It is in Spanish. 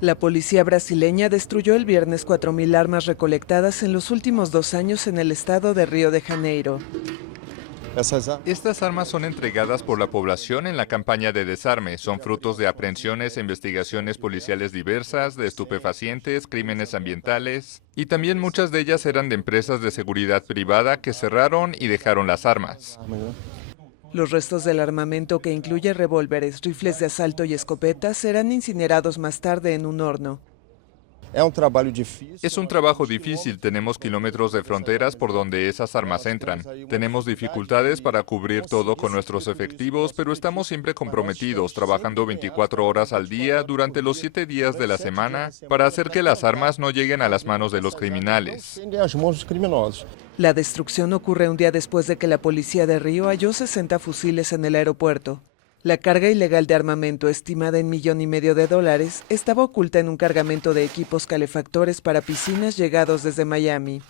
La policía brasileña destruyó el viernes 4.000 armas recolectadas en los últimos 2 años en el estado de Río de Janeiro. Estas armas son entregadas por la población en la campaña de desarme. Son frutos de aprehensiones e investigaciones policiales diversas, de estupefacientes, crímenes ambientales, y también muchas de ellas eran de empresas de seguridad privada que cerraron y dejaron las armas. Los restos del armamento, que incluye revólveres, rifles de asalto y escopetas, serán incinerados más tarde en un horno. Es un trabajo difícil, tenemos kilómetros de fronteras por donde esas armas entran. Tenemos dificultades para cubrir todo con nuestros efectivos, pero estamos siempre comprometidos, trabajando 24 horas al día durante los 7 días de la semana para hacer que las armas no lleguen a las manos de los criminales. La destrucción ocurre un día después de que la policía de Río halló 60 fusiles en el aeropuerto. La carga ilegal de armamento, estimada en $1,5 millones, estaba oculta en un cargamento de equipos calefactores para piscinas llegados desde Miami.